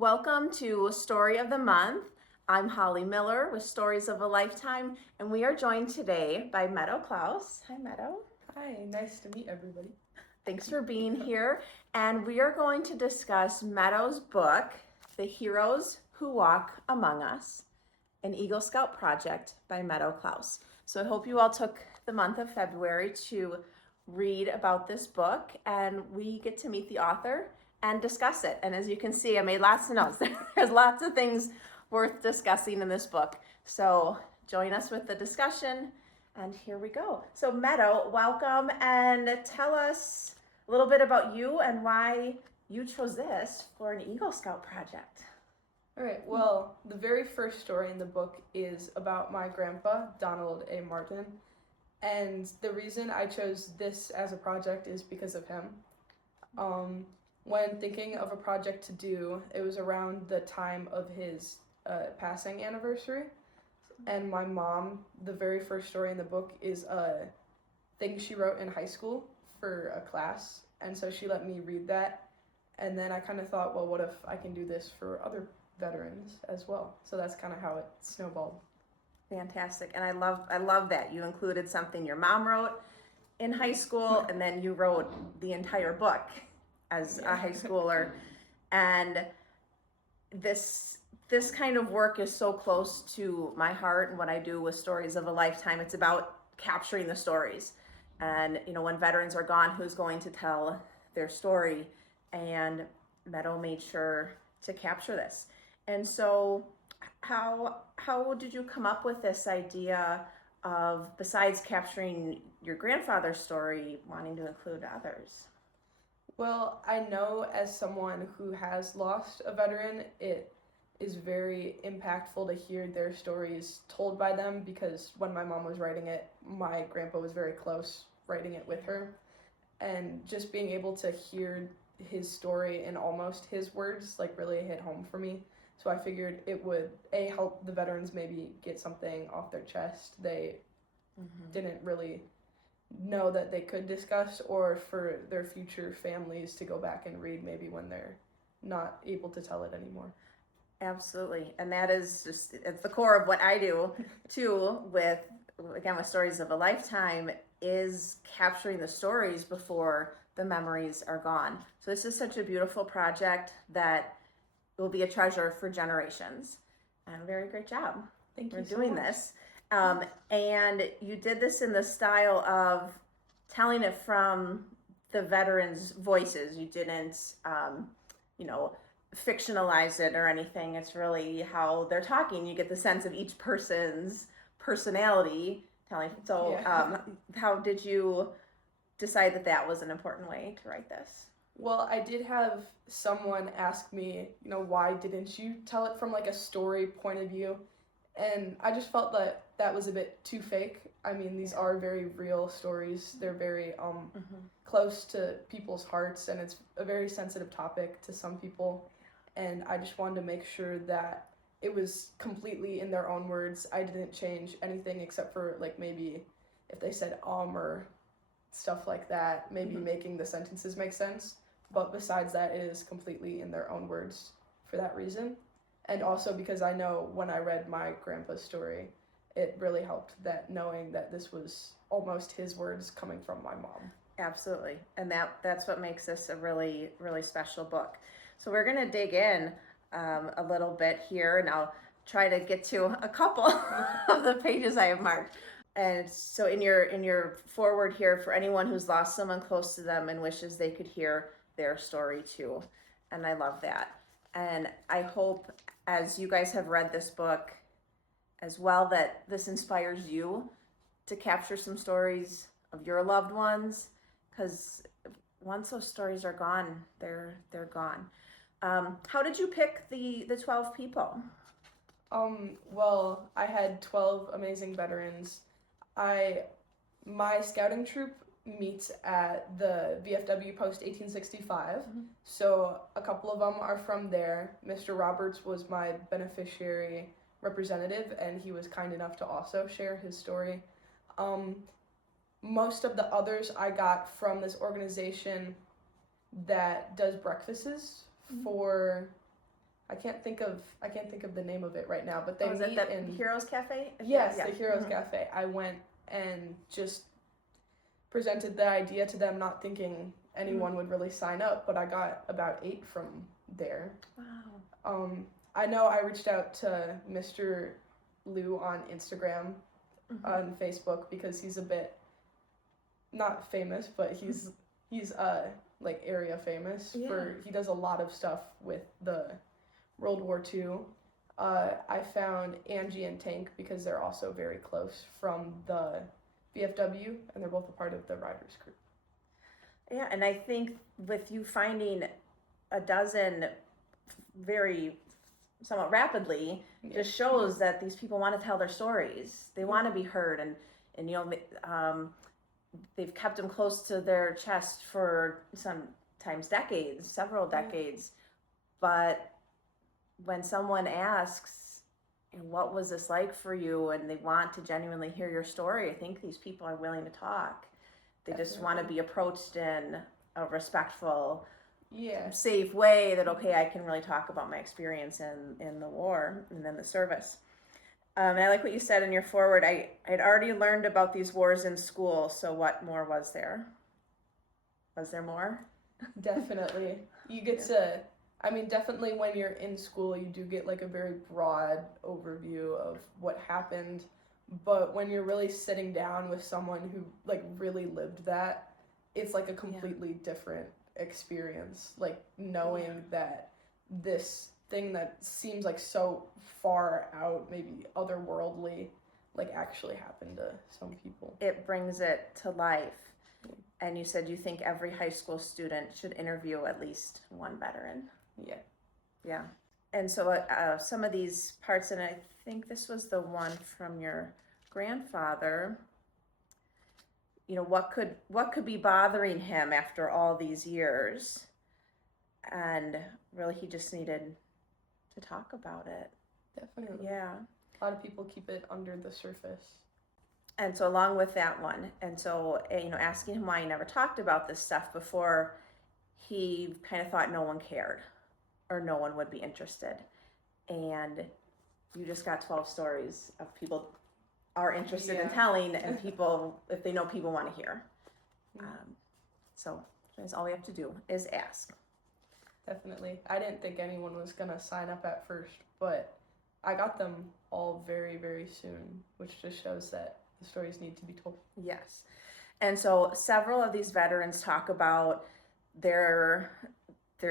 Welcome to Story of the Month. I'm Holly Miller with Stories of a Lifetime, and we are joined today by Meadow Clouse. Hi, Meadow. Hi, nice to meet everybody. Thanks for being here. And we are going to discuss Meadow's book, The Heroes Who Walk Among Us, an Eagle Scout project by Meadow Clouse. So I hope you all took the month of February to read about this book, and we get to meet the author and discuss it. And as you can see, I made lots of notes. There's lots of things worth discussing in this book. So join us with the discussion, and here we go. So Meadow, welcome, and tell us a little bit about you and why you chose this for an Eagle Scout project. All right, well, the very first story in the book is about my grandpa, Donald A. Martin. And the reason I chose this as a project is because of him. When thinking of a project to do, it was around the time of his passing anniversary. And my mom, the very first story in the book is a thing she wrote in high school for a class. And so she let me read that. And then I kind of thought, well, what if I can do this for other veterans as well? So that's kind of how it snowballed. Fantastic. And I love that you included something your mom wrote in high school, and then you wrote the entire book as a high schooler. And this kind of work is so close to my heart and what I do with Stories of a Lifetime. It's about capturing the stories. And when veterans are gone, who's going to tell their story? And Meadow made sure to capture this. And so how did you come up with this idea of, besides capturing your grandfather's story, wanting to include others? Well, I know as someone who has lost a veteran, it is very impactful to hear their stories told by them, because when my mom was writing it, my grandpa was very close writing it with her. And just being able to hear his story in almost his words really hit home for me. So I figured it would help the veterans maybe get something off their chest they didn't really know that they could discuss, or for their future families to go back and read maybe when they're not able to tell it anymore. Absolutely. And that is just, it's the core of what I do too with Stories of a Lifetime, is capturing the stories before the memories are gone. So this is such a beautiful project that will be a treasure for generations. And very great job. Thank you for so doing much. this. And you did this in the style of telling it from the veterans' voices. You didn't, fictionalize it or anything. It's really how they're talking. You get the sense of each person's personality telling. So how did you decide that was an important way to write this? Well, I did have someone ask me, why didn't you tell it from a story point of view? And I just felt that was a bit too fake. I mean, these are very real stories. They're very close to people's hearts, and it's a very sensitive topic to some people. And I just wanted to make sure that it was completely in their own words. I didn't change anything except for maybe if they said or stuff like that, maybe making the sentences make sense. But besides that, it is completely in their own words for that reason. And also because I know when I read my grandpa's story, it really helped that knowing that this was almost his words coming from my mom. Absolutely. And that's what makes this a really, really special book. So we're going to dig in a little bit here, and I'll try to get to a couple of the pages I have marked. And so in your foreword here, for anyone who's lost someone close to them and wishes they could hear their story too. And I love that. And I hope, as you guys have read this book as well, that this inspires you to capture some stories of your loved ones, because once those stories are gone, they're gone. How did you pick the 12 people? Well, I had 12 amazing veterans. My scouting troop meets at the VFW Post 1865. So a couple of them are from there. Mr. Roberts was my beneficiary representative, and he was kind enough to also share his story. Most of the others I got from this organization that does breakfasts for I can't think of the name of it right now, but they is meet it the in Heroes Cafe? Yes, Yeah. the Heroes Cafe. I went and just presented the idea to them, not thinking anyone would really sign up, but I got about 8 from there. Wow. I know I reached out to Mr. Liu on Instagram, on Facebook, because he's a bit not famous, but he's like area famous for he does a lot of stuff with the World War II. I found Angie and Tank because they're also very close from the VFW, and they're both a part of the riders group. Yeah, and I think with you finding a dozen very somewhat rapidly just shows that these people want to tell their stories. They want to be heard, and you know, they've kept them close to their chest for sometimes decades, several decades. But when someone asks, what was this like for you, and they want to genuinely hear your story, I think these people are willing to talk. They just want to be approached in a respectful, safe way that, okay, I can really talk about my experience in the war and then the service. And I like what you said in your foreword. I'd already learned about these wars in school, so what more was there? Was there more? Definitely. You get to, I mean, definitely when you're in school, you do get like a very broad overview of what happened. But when you're really sitting down with someone who like really lived that, it's like a completely different experience. Like knowing that this thing that seems like so far out, maybe otherworldly, like actually happened to some people. It brings it to life. And you said you think every high school student should interview at least one veteran. Yeah. And so some of these parts, and I think this was the one from your grandfather, you know, what could be bothering him after all these years? And really he just needed to talk about it. Definitely. Yeah. A lot of people keep it under the surface. And so along with that one, and so, you know, asking him why he never talked about this stuff before, he kind of thought no one cared or no one would be interested. And you just got 12 stories of people are interested in telling, and people, if they know people want to hear. So that's all we have to do is ask. Definitely. I didn't think anyone was going to sign up at first, but I got them all very, very soon, which just shows that the stories need to be told. Yes. And so several of these veterans talk about their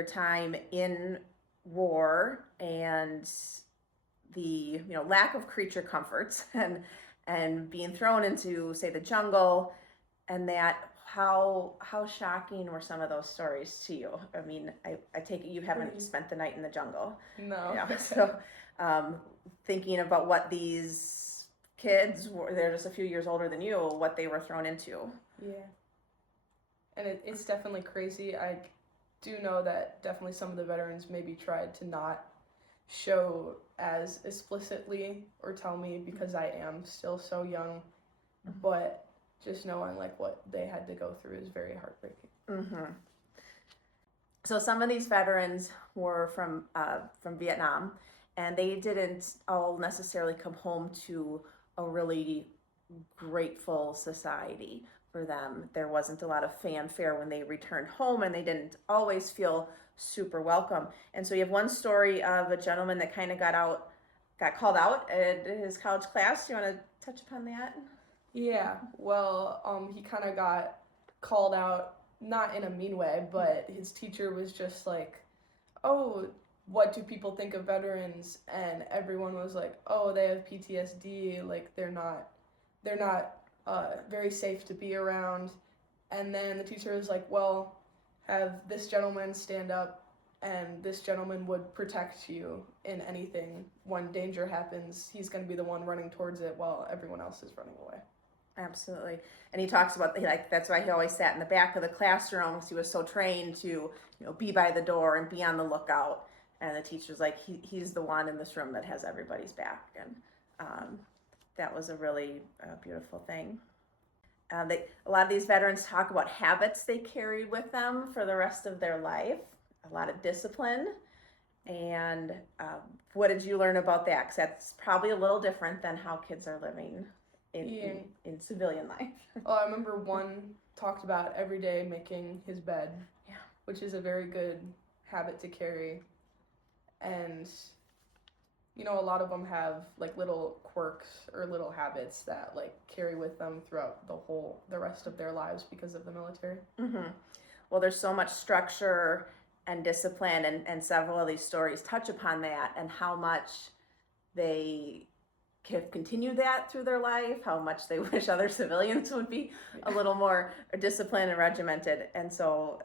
time in war and the, you know, lack of creature comforts and being thrown into, say, the jungle, and that how shocking were some of those stories to you? I mean, I take it you haven't spent the night in the jungle. No. Yeah. So thinking about what these kids were, they're just a few years older than you, what they were thrown into. Yeah. And it's definitely crazy. I do know that definitely some of the veterans maybe tried to not show as explicitly or tell me because I am still so young, but just knowing like what they had to go through is very heartbreaking. So some of these veterans were from Vietnam, and they didn't all necessarily come home to a really grateful society for them. There wasn't a lot of fanfare when they returned home, and they didn't always feel super welcome. And so you have one story of a gentleman that kind of got called out at his college class. You want to touch upon that? Yeah, well, he kind of got called out, not in a mean way, but his teacher was just like, oh, what do people think of veterans? And everyone was like, oh, they have PTSD, like they're not very safe to be around. And then the teacher was like, well, have this gentleman stand up, and this gentleman would protect you in anything. When danger happens, he's going to be the one running towards it while everyone else is running away. Absolutely. And he talks about, like, that's why he always sat in the back of the classroom, because he was so trained to, you know, be by the door and be on the lookout. And the teacher's like, he's the one in this room that has everybody's back. And that was a really beautiful thing. A lot of these veterans talk about habits they carried with them for the rest of their life, a lot of discipline, And what did you learn about that? Because that's probably a little different than how kids are living in civilian life. Oh, I remember one talked about every day making his bed, Yeah. which is a very good habit to carry. And, you know, a lot of them have like little quirks or little habits that like carry with them throughout the rest of their lives because of the military. Mm-hmm. Well, there's so much structure and discipline, and several of these stories touch upon that and how much they have continued that through their life, how much they wish other civilians would be a little more disciplined and regimented. And so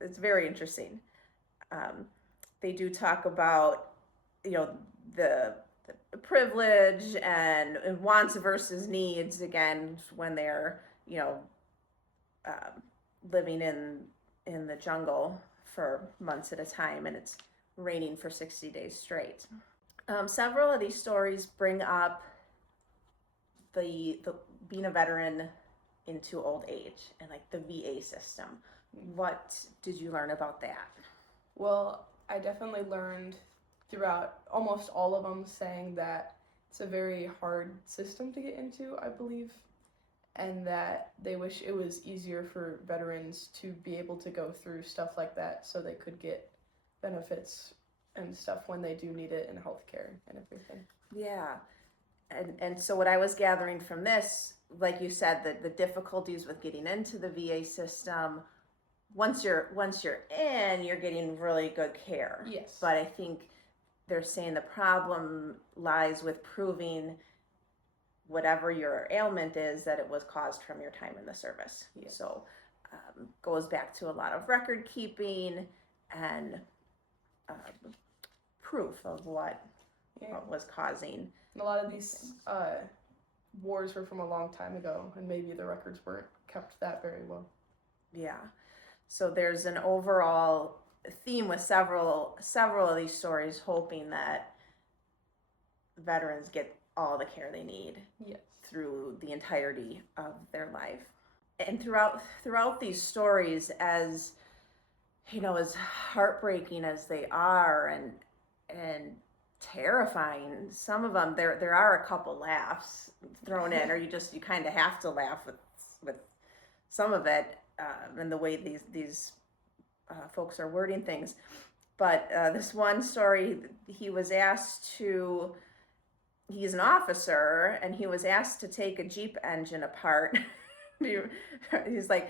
it's very interesting. They do talk about, you know, the privilege and wants versus needs, again, when they're, you know, living in the jungle for months at a time, and it's raining for 60 days straight. Several of these stories bring up the being a veteran into old age and like the VA system. What did you learn about that? Well, I definitely learned throughout almost all of them saying that it's a very hard system to get into, I believe, and that they wish it was easier for veterans to be able to go through stuff like that so they could get benefits and stuff when they do need it in healthcare and everything. Yeah. And so what I was gathering from this, like you said, the difficulties with getting into the VA system, once you're in, you're getting really good care. Yes. But I think they're saying the problem lies with proving whatever your ailment is, that it was caused from your time in the service. Yes. So goes back to a lot of record keeping and proof of what was causing. And a lot of these wars were from a long time ago, and maybe the records weren't kept that very well. Yeah. So there's an overall theme with several of these stories, hoping that veterans get all the care they need. Yes. Through the entirety of their life. And throughout these stories, as you know, as heartbreaking as they are and terrifying, some of them there are a couple laughs thrown in, or you kind of have to laugh with some of it, and the way these folks are wording things. But this one story, he's an officer, and he was asked to take a Jeep engine apart. He's like,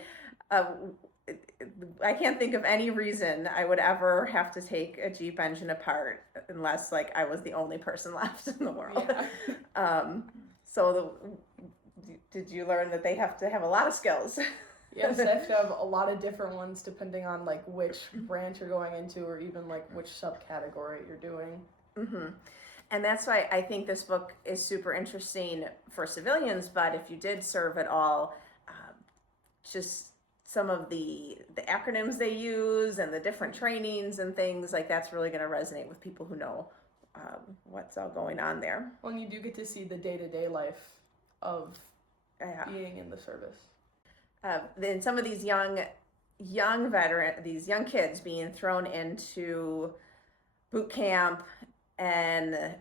I can't think of any reason I would ever have to take a Jeep engine apart unless like I was the only person left in the world. Yeah. Did you learn that they have to have a lot of skills? Yes, they have to have a lot of different ones depending on like which branch you're going into, or even like which subcategory you're doing. Mm-hmm. And that's why I think this book is super interesting for civilians, but if you did serve at all, just some of the acronyms they use and the different trainings and things, like that's really going to resonate with people who know what's all going on there. Well, and you do get to see the day-to-day life of being in the service. Then some of these young kids being thrown into boot camp, and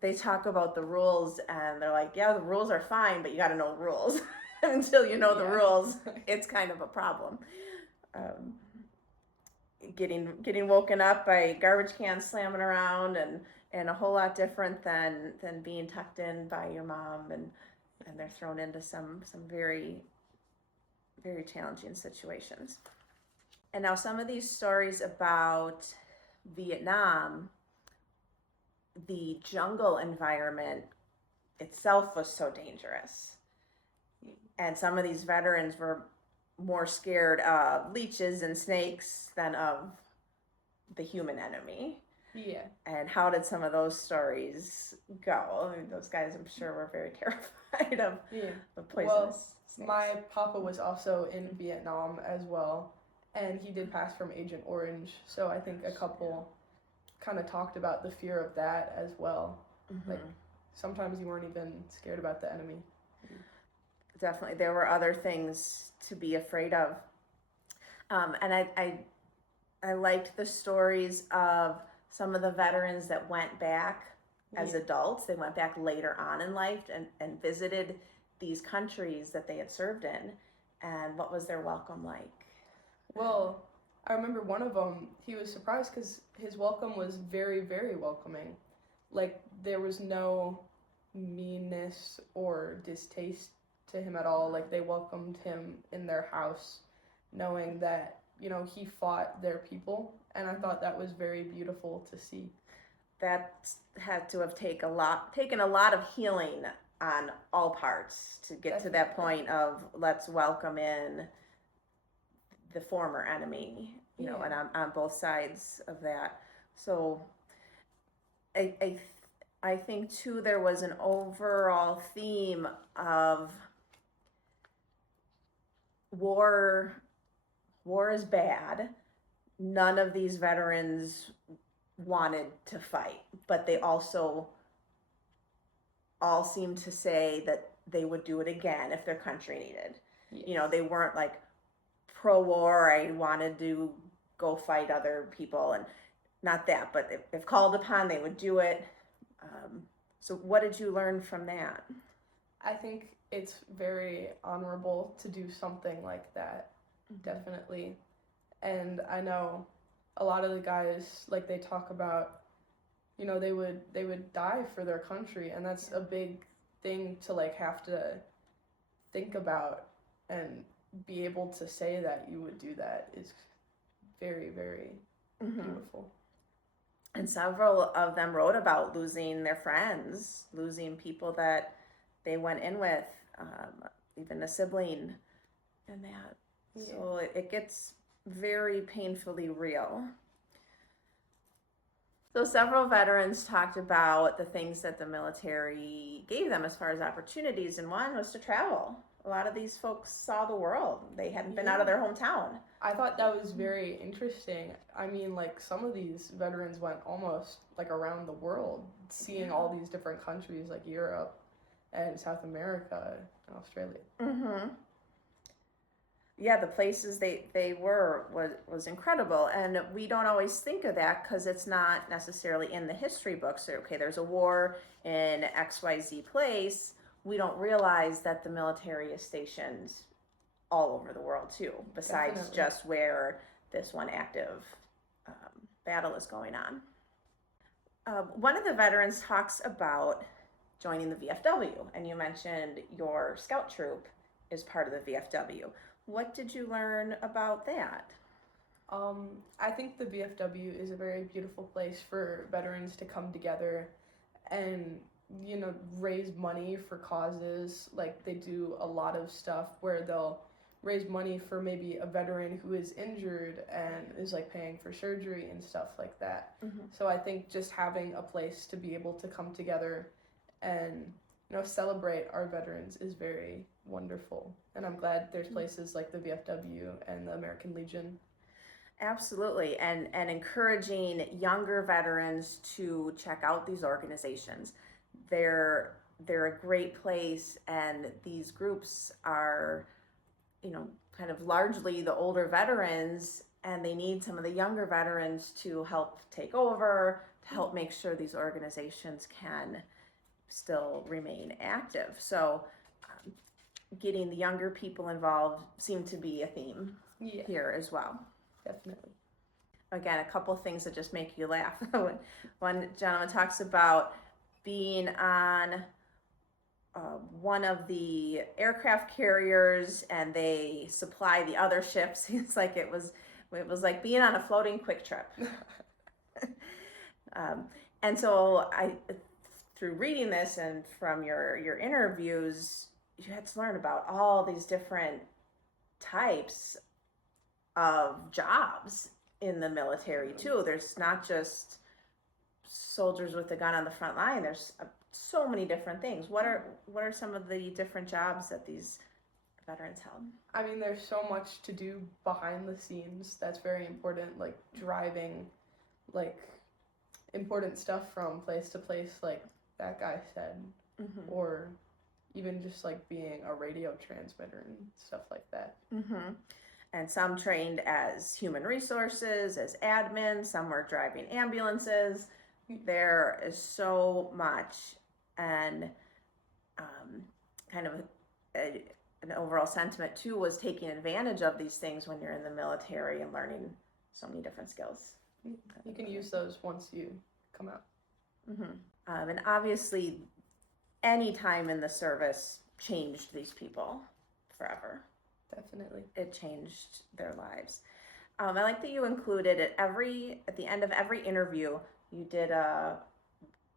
they talk about the rules, and they're like, yeah, the rules are fine, but you got to know the rules. Until you know the rules, it's kind of a problem. Getting woken up by garbage cans slamming around, and a whole lot different than being tucked in by your mom, and they're thrown into some very, very challenging situations. And now some of these stories about Vietnam, the jungle environment itself was so dangerous. And some of these veterans were more scared of leeches and snakes than of the human enemy. Yeah. And how did some of those stories go? I mean, those guys, I'm sure, were very terrified of the poisonous snakes. My papa was also in Vietnam as well, and he did pass from Agent Orange, so I think a couple kind of talked about the fear of that as well. Mm-hmm. Like, sometimes you weren't even scared about the enemy. Definitely, there were other things to be afraid of, and I liked the stories of some of the veterans that went back as Yeah. adults, they went back later on in life and visited these countries that they had served in. And what was their welcome like? Well, I remember one of them, he was surprised because his welcome was very, very welcoming. Like, there was no meanness or distaste to him at all. Like, they welcomed him in their house, knowing that, he fought their people. And I thought that was very beautiful to see. That had to have taken a lot of healing on all parts to get to that Definitely. point of let's welcome in the former enemy, and on both sides of that. So I think too there was an overall theme of war is bad. None of these veterans wanted to fight, but they also all seemed to say that they would do it again if their country needed. Yes. They weren't like pro-war, I wanted to go fight other people, and not that, but if called upon, they would do it. So what did you learn from that? I think it's very honorable to do something like that, definitely. And I know a lot of the guys, like, they talk about, they would die for their country, and that's a big thing to, like, have to think about, and be able to say that you would do that is very, very beautiful. And several of them wrote about losing their friends, losing people that they went in with, even a sibling, and that. Yeah. So it gets very painfully real. So several veterans talked about the things that the military gave them as far as opportunities, and one was to travel. A lot of these folks saw the world. They hadn't been out of their hometown. I thought that was very interesting. I mean, like, some of these veterans went almost, like, around the world, seeing all these different countries, like Europe and South America and Australia. Yeah, the places they were was incredible, and we don't always think of that because it's not necessarily in the history books. So, okay, there's a war in XYZ place. We don't realize that the military is stationed all over the world too, besides Definitely. just where this one active battle is going on. One of the veterans talks about joining the VFW, and you mentioned your scout troop is part of the VFW. What did you learn about that? I think the VFW is a very beautiful place for veterans to come together and, raise money for causes. Like, they do a lot of stuff where they'll raise money for maybe a veteran who is injured and is, like, paying for surgery and stuff like that. So I think just having a place to be able to come together and, celebrate our veterans is very wonderful. And I'm glad there's places like the VFW and the American Legion. Absolutely, and encouraging younger veterans to check out these organizations. They're a great place, and these groups are, kind of largely the older veterans, and they need some of the younger veterans to help take over, to help make sure these organizations can still remain active. So getting the younger people involved seemed to be a theme here as well. Definitely. Again, a couple things that just make you laugh. One gentleman talks about being on one of the aircraft carriers, and they supply the other ships. He's like, it was like being on a floating quick trip. And so through reading this and from your interviews, you had to learn about all these different types of jobs in the military too. There's not just soldiers with a gun on the front line. There's so many different things. What are some of the different jobs that these veterans held? I mean, there's so much to do behind the scenes that's very important, like driving, like important stuff from place to place, like that guy said, or even just like being a radio transmitter and stuff like that. And some trained as human resources, as admin, some were driving ambulances. There is so much, and kind of an overall sentiment too was taking advantage of these things when you're in the military and learning so many different skills. You can use those once you come out. And obviously, any time in the service changed these people forever. Definitely. It changed their lives. I like that you included at the end of every interview, you did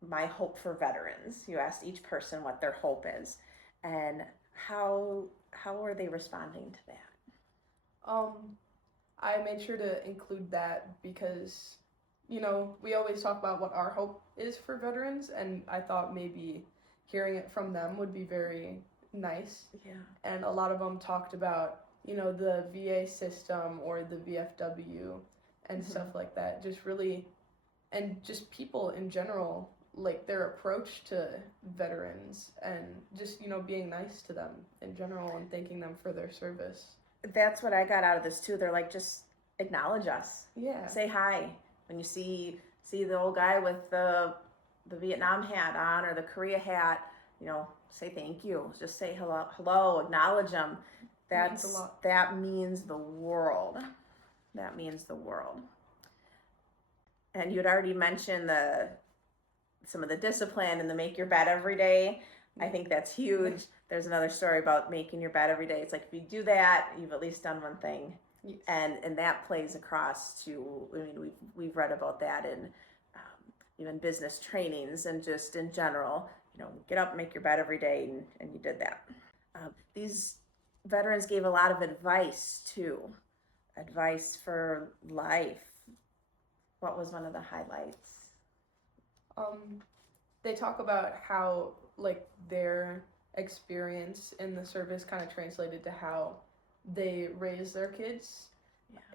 my hope for veterans. You asked each person what their hope is, and how are they responding to that? I made sure to include that because, we always talk about what our hope is for veterans, and I thought maybe hearing it from them would be very nice. Yeah. And a lot of them talked about, the VA system or the VFW and stuff like that. Just really, and just people in general, like their approach to veterans and just, being nice to them in general and thanking them for their service. That's what I got out of this too. They're like, just acknowledge us. Yeah. Say hi. When you see the old guy with the Vietnam hat on or the Korea hat, say thank you. Just say hello, acknowledge them. That means the world. That means the world. And you'd already mentioned some of the discipline and the make your bed every day. I think that's huge. There's another story about making your bed every day. It's like if you do that, you've at least done one thing. Yes. And that plays across to, we've read about that in even business trainings and just in general, get up, make your bed every day, and you did that. These veterans gave a lot of advice too, advice for life. What was one of the highlights? They talk about how their experience in the service kind of translated to how they raise their kids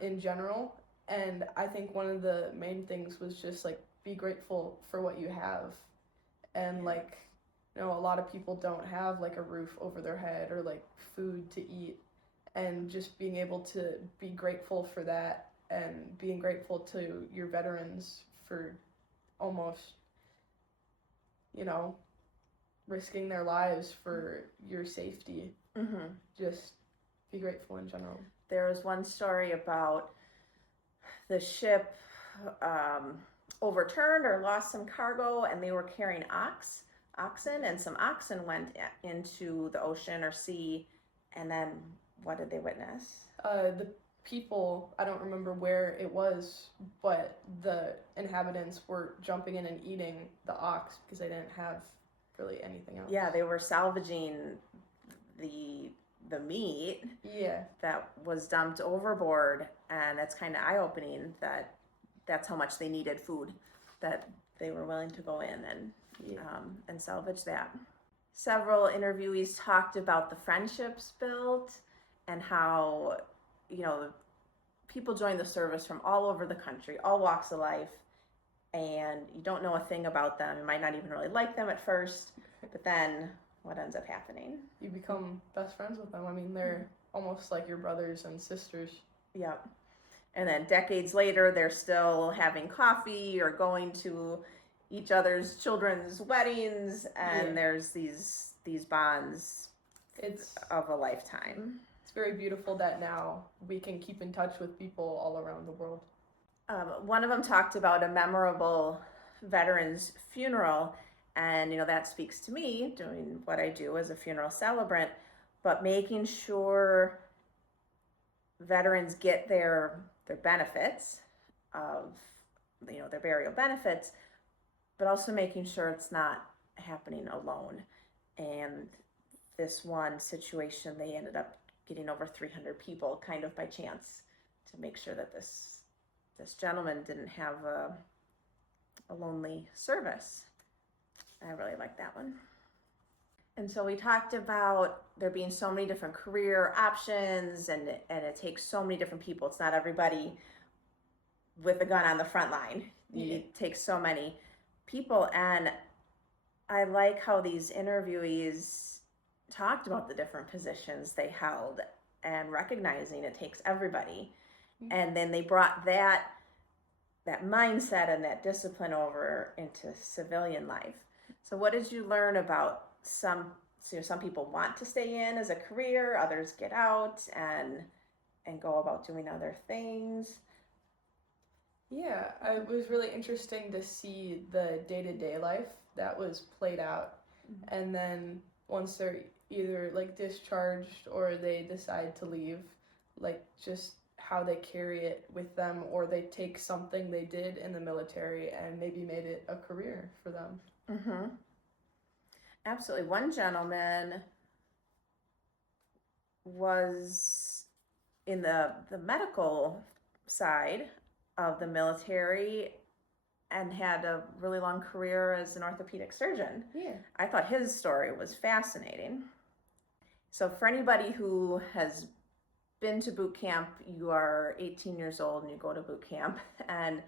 in general. And I think one of the main things was just be grateful for what you have. And a lot of people don't have a roof over their head or food to eat, and just being able to be grateful for that and being grateful to your veterans for almost, risking their lives for your safety. Just be grateful in general. There was one story about the ship overturned or lost some cargo, and they were carrying oxen, and some oxen went into the ocean or sea, and then what did they witness? The people, I don't remember where it was, but the inhabitants were jumping in and eating the ox because they didn't have really anything else. Yeah, they were salvaging the meat that was dumped overboard, and it's kind of eye-opening that that's how much they needed food, that they were willing to go in and salvage that. Several interviewees talked about the friendships built and how people join the service from all over the country, all walks of life, and you don't know a thing about them. You might not even really like them at first, but then what ends up happening? You become best friends with them. They're almost like your brothers and sisters. Yep. And then decades later, they're still having coffee or going to each other's children's weddings, and there's these bonds of a lifetime. It's very beautiful that now we can keep in touch with people all around the world. One of them talked about a memorable veteran's funeral, and that speaks to me doing what I do as a funeral celebrant, but making sure veterans get their benefits of their burial benefits, but also making sure it's not happening alone. And this one situation, they ended up getting over 300 people kind of by chance to make sure that this gentleman didn't have a lonely service. I really like that one. And so we talked about there being so many different career options, and it takes so many different people. It's not everybody with a gun on the front line. It takes so many people. And I like how these interviewees talked about the different positions they held and recognizing it takes everybody. And then they brought that mindset and that discipline over into civilian life. So what did you learn about some people want to stay in as a career, others get out and go about doing other things? Yeah, it was really interesting to see the day-to-day life that was played out. And then once they're either like discharged or they decide to leave, like just how they carry it with them, or they take something they did in the military and maybe made it a career for them. Mm-hmm. Absolutely. One gentleman was in the medical side of the military and had a really long career as an orthopedic surgeon. Yeah. I thought his story was fascinating. So for anybody who has been to boot camp, you are 18 years old and you go to boot camp and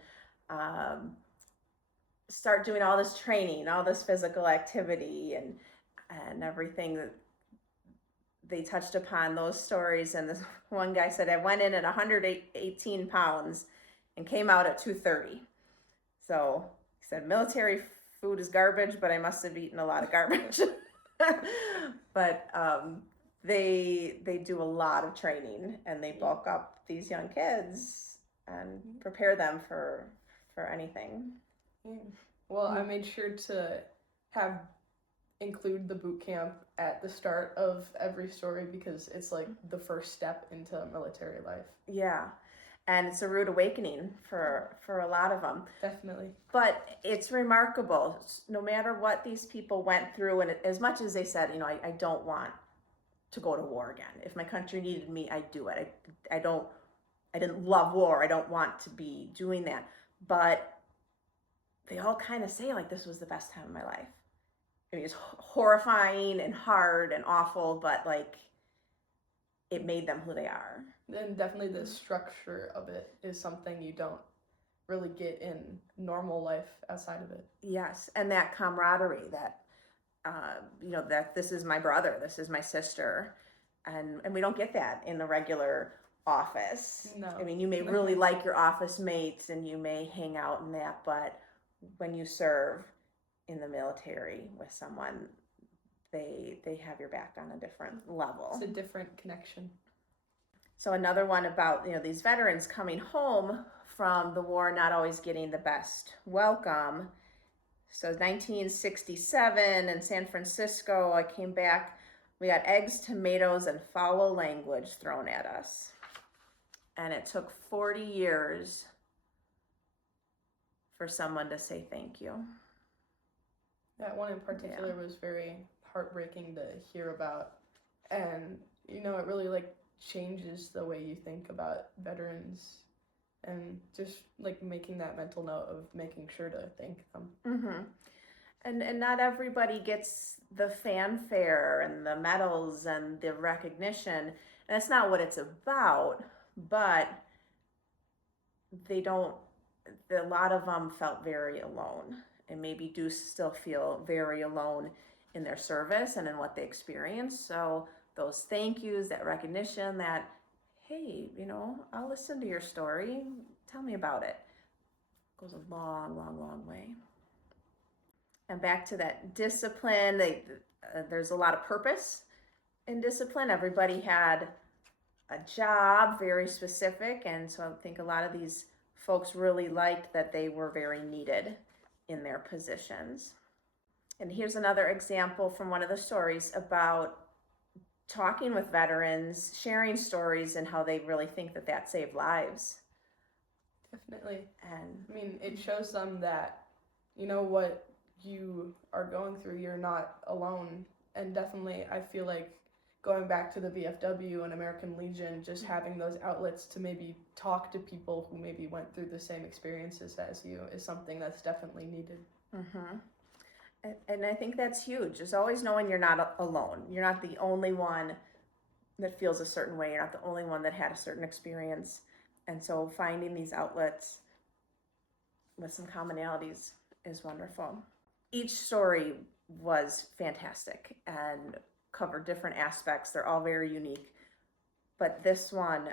start doing all this training, all this physical activity and everything that they touched upon those stories. And this one guy said, I went in at 118 pounds and came out at 230. So he said, military food is garbage, but I must have eaten a lot of garbage. But they do a lot of training and they bulk up these young kids and prepare them for anything. Yeah. Well, I made sure to include the boot camp at the start of every story because it's like the first step into military life. Yeah. And it's a rude awakening for a lot of them. Definitely. But it's remarkable. No matter what these people went through, and as much as they said, I don't want to go to war again. If my country needed me, I'd do it. I didn't love war. I don't want to be doing that. But they all kind of say like this was the best time of my life. I mean, it's horrifying and hard and awful, but like it made them who they are. And definitely the structure of it is something you don't really get in normal life outside of it. Yes, and that camaraderie that, that this is my brother, this is my sister, and we don't get that in the regular office. No. I mean, you may really like your office mates and you may hang out in that, but when you serve in the military with someone, they have your back on a different level. It's a different connection. So another one about, these veterans coming home from the war, not always getting the best welcome. So 1967 in San Francisco, I came back, we got eggs, tomatoes, and foul language thrown at us. And it took 40 years for someone to say thank you. That one in particular was very heartbreaking to hear about. And, it really changes the way you think about veterans and just making that mental note of making sure to thank them. Mm-hmm. And not everybody gets the fanfare and the medals and the recognition. And that's not what it's about, but a lot of them felt very alone and maybe do still feel very alone in their service and in what they experience. So those thank yous, that recognition, that, hey, I'll listen to your story. Tell me about it. Goes a long, long, long way. And back to that discipline, there's a lot of purpose in discipline. Everybody had a job, very specific. And so I think a lot of these folks really liked that they were very needed in their positions. And here's another example from one of the stories about talking with veterans, sharing stories, and how they really think that saved lives. Definitely. And it shows them that, what you are going through, you're not alone. And definitely, I feel like going back to the VFW and American Legion, just having those outlets to maybe talk to people who maybe went through the same experiences as you is something that's definitely needed. Mm-hmm. And I think that's huge. Is always knowing you're not alone. You're not the only one that feels a certain way. You're not the only one that had a certain experience. And so finding these outlets with some commonalities is wonderful. Each story was fantastic and covered different aspects. They're all very unique. but this one,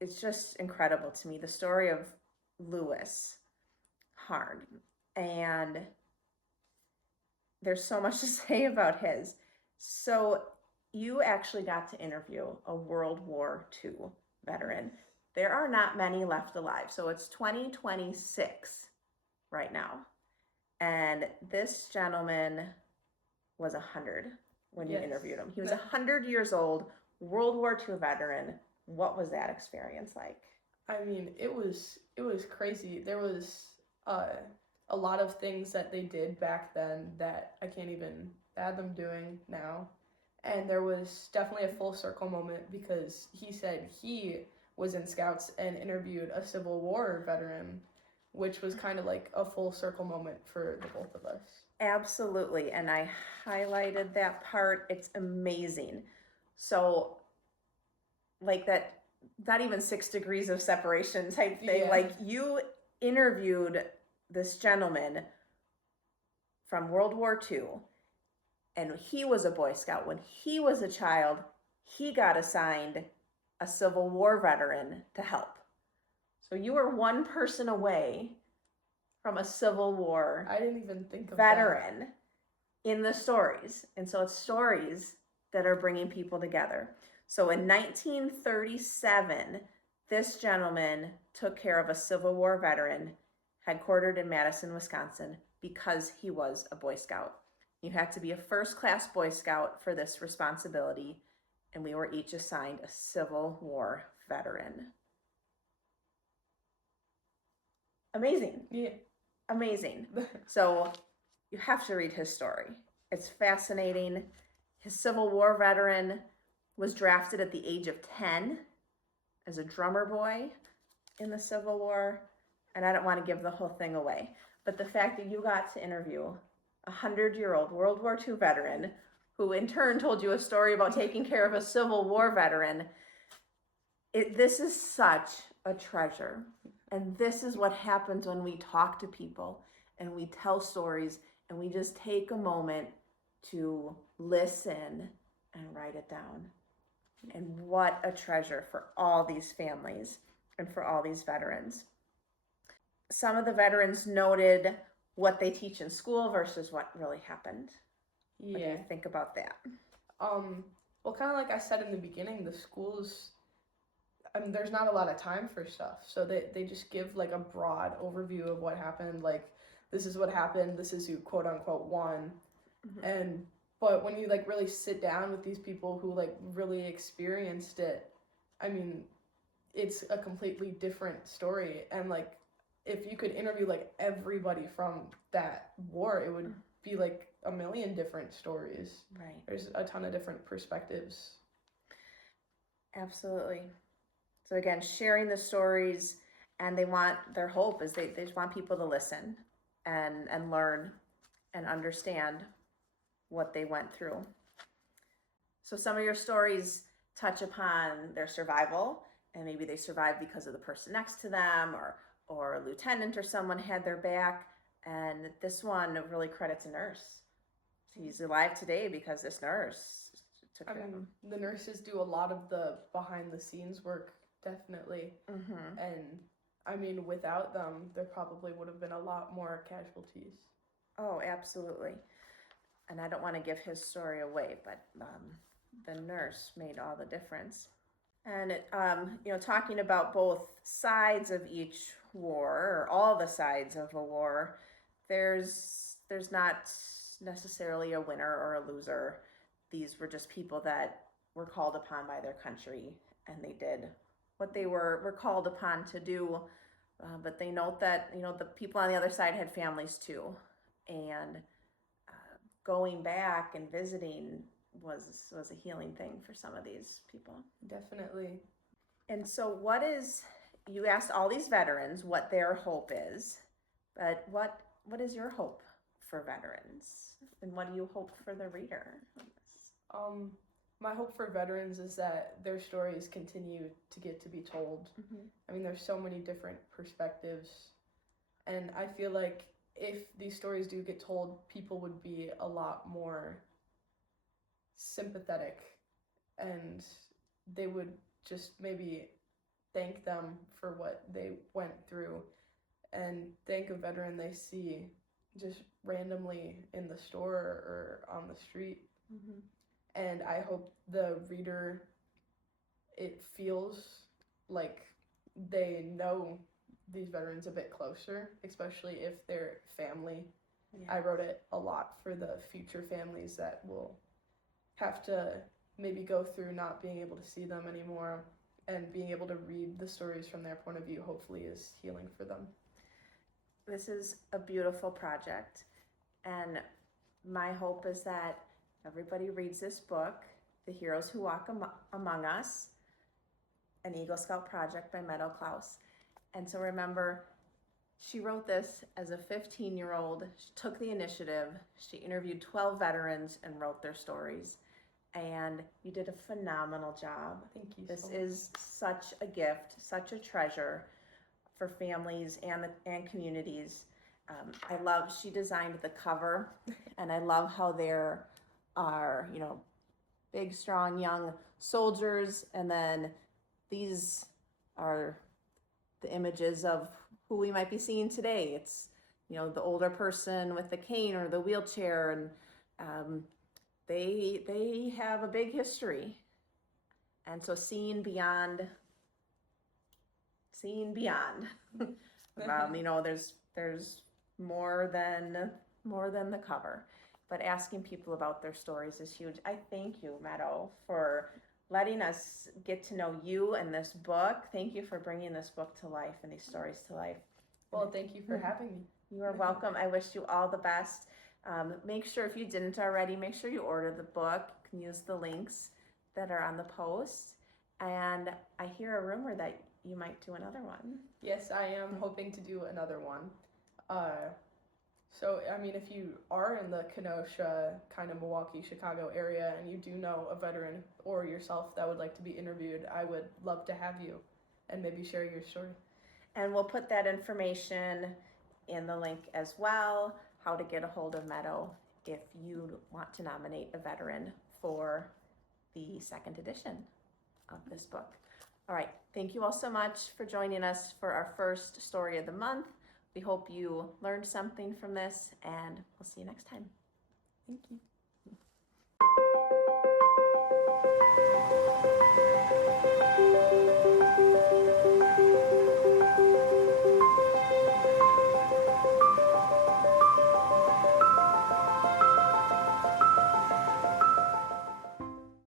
it's just incredible to me. The story of Lewis Hard. And there's so much to say about his. So you actually got to interview a World War II veteran. There are not many left alive. So it's 2026 right now. And this gentleman was 100 when you interviewed him. He was 100 years old, World War II veteran. What was that experience like? I mean, it was crazy. There was a lot of things that they did back then that I can't even fathom doing now. And there was definitely a full circle moment because he said he was in Scouts and interviewed a Civil War veteran, which was kind of like a full circle moment for the both of us. Absolutely. And I highlighted that part. It's amazing. So, like that, not even 6 degrees of separation type thing. Yeah. Like you interviewed this gentleman from World War II, and he was a Boy Scout. When he was a child, he got assigned a Civil War veteran to help. So you were one person away from a Civil War I didn't even think of veteran in the stories. And so it's stories that are bringing people together. So in 1937, this gentleman took care of a Civil War veteran headquartered in Madison, Wisconsin, because he was a Boy Scout. You had to be a first-class Boy Scout for this responsibility, and we were each assigned a Civil War veteran. Amazing. Yeah. Amazing. So you have to read his story. It's fascinating. His Civil War veteran was drafted at the age of 10 as a drummer boy in the Civil War. And I don't want to give the whole thing away. But the fact that you got to interview a 100-year-old World War II veteran who in turn told you a story about taking care of a Civil War veteran, this is such a treasure. And this is what happens when we talk to people and we tell stories and we just take a moment to listen and write it down. And what a treasure for all these families and for all these veterans. Some of the veterans noted what they teach in school versus what really happened. Yeah. What do you think about that? Well, kind of like I said in the beginning, the schools, I mean, there's not a lot of time for stuff. So they just give like a broad overview of what happened. Like, this is what happened. This is who quote unquote won. Mm-hmm. But when you like really sit down with these people who like really experienced it, I mean, it's a completely different story. And like, if you could interview like everybody from that war, it would be like a million different stories. Right. There's a ton of different perspectives. Absolutely. So again, sharing the stories, and their hope is they just want people to listen and learn and understand what they went through. So some of your stories touch upon their survival, and maybe they survived because of the person next to them, or a lieutenant or someone had their back. And this one really credits a nurse. He's alive today because this nurse took care of him. The nurses do a lot of the behind the scenes work, definitely. Mm-hmm. And I mean, without them, there probably would have been a lot more casualties. Oh, absolutely. And I don't want to give his story away, but the nurse made all the difference. And talking about both sides of each war, or all the sides of a war, there's not necessarily a winner or a loser. These were just people that were called upon by their country, and they did what they were called upon to do. But they note that the people on the other side had families too, and going back and visiting was a healing thing for some of these people. Definitely. And so you asked all these veterans what their hope is, but what is your hope for veterans? And what do you hope for the reader? My hope for veterans is that their stories continue to get to be told. Mm-hmm. I mean, there's so many different perspectives, and I feel like if these stories do get told, people would be a lot more sympathetic and they would just maybe thank them for what they went through and thank a veteran they see just randomly in the store or on the street. Mm-hmm. And I hope the reader, it feels like they know these veterans a bit closer, especially if they're family. Yeah. I wrote it a lot for the future families that will have to maybe go through not being able to see them anymore, and being able to read the stories from their point of view hopefully is healing for them. This is a beautiful project, and my hope is that everybody reads this book, The Heroes Who Walk Among Us, an Eagle Scout project by Meadow Clouse. And so remember, she wrote this as a 15-year-old. She took the initiative. She interviewed 12 veterans and wrote their stories. And you did a phenomenal job. Thank you. This so much. is such a gift, such a treasure for families and communities. I love, she designed the cover, and I love how there are, big, strong, young soldiers, and then these are the images of who we might be seeing today. It's, the older person with the cane or the wheelchair, and they have a big history. And so seeing beyond, there's more than the cover, but asking people about their stories is huge. I thank you, Meadow, for letting us get to know you and this book. Thank you for bringing this book to life and these stories to life. Well, thank you for having me. You are welcome. I wish you all the best. Make sure, if you didn't already, make sure you order the book. You can use the links that are on the post. And I hear a rumor that you might do another one. Yes, I am hoping to do another one. So, I mean, if you are in the Kenosha, kind of Milwaukee, Chicago area, and you do know a veteran or yourself that would like to be interviewed, I would love to have you and maybe share your story. And we'll put that information in the link as well, how to get a hold of Meadow if you want to nominate a veteran for the second edition of this book. All right, thank you all so much for joining us for our first story of the month. We hope you learned something from this, and we'll see you next time. Thank you.